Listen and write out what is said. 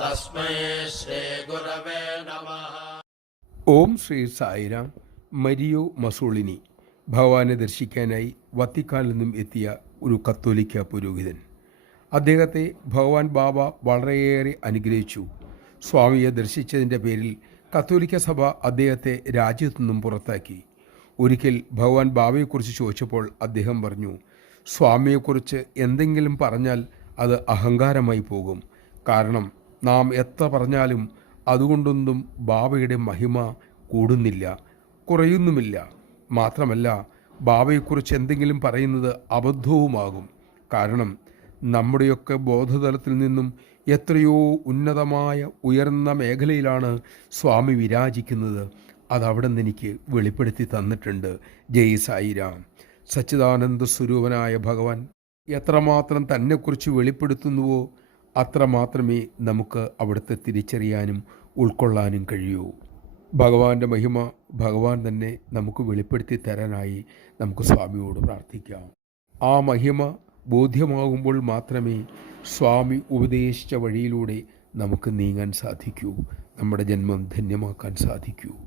തസ്മൈ ശ്രീ ഓം Shri Sairam Mario Mussolini. ഭഗവാനെ ദർശിക്കാനായി വത്തിക്കാനിൽ നിന്നും എത്തിയ ഒരു കത്തോലിക്ക പുരോഹിതൻ. അദ്ദേഹത്തെ ഭഗവാൻ ബാബ വളരെയേറെ അനുഗ്രഹിച്ചു. സ്വാമിയെ ദർശിച്ചതിന്റെ പേരിൽ കത്തോലിക്ക സഭ അദ്ദേഹത്തെ രാജ്യത്തു നിന്നും പുറത്താക്കി. ഒരിക്കൽ ഭഗവാൻ ബാബയെക്കുറിച്ച് ചോദിച്ചപ്പോൾ അദ്ദേഹം പറഞ്ഞു സ്വാമിയെക്കുറിച്ച് എന്തെങ്കിലും പറഞ്ഞാൽ അത് അഹങ്കാരമായി പോകും. കാരണം നാം എത്ര പറഞ്ഞാലും അതുകൊണ്ടൊന്നും ബാബയുടെ മഹിമ കൂടുന്നില്ല കുറയുന്നുമില്ല. മാത്രമല്ല ബാബയെക്കുറിച്ച് എന്തെങ്കിലും പറയുന്നത് അബദ്ധവുമാകും. കാരണം നമ്മുടെയൊക്കെ ബോധതലത്തിൽ നിന്നും എത്രയോ ഉന്നതമായ ഉയർന്ന മേഖലയിലാണ് സ്വാമി വിരാജിക്കുന്നത്. അതവിടെ നിന്ന് എനിക്ക് വെളിപ്പെടുത്തി തന്നിട്ടുണ്ട്. ജയ് സായിരാം. സച്ചിദാനന്ദ സ്വരൂപനായ ഭഗവാൻ എത്രമാത്രം തന്നെക്കുറിച്ച് വെളിപ്പെടുത്തുന്നുവോ അത്രമാത്രമേ നമുക്ക് അവിടുത്തെ തിരിച്ചറിയാനും ഉൾക്കൊള്ളാനും കഴിയൂ. ഭഗവാന്റെ മഹിമ ഭഗവാൻ തന്നെ നമുക്ക് വെളിപ്പെടുത്തി തരാനായി നമുക്ക് സ്വാമിയോട് പ്രാർത്ഥിക്കാം. ആ മഹിമ ബോധ്യമാകുമ്പോൾ മാത്രമേ സ്വാമി ഉപദേശിച്ച വഴിയിലൂടെ നമുക്ക് നീങ്ങാൻ സാധിക്കൂ. നമ്മുടെ ജന്മം ധന്യമാക്കാൻ സാധിക്കൂ.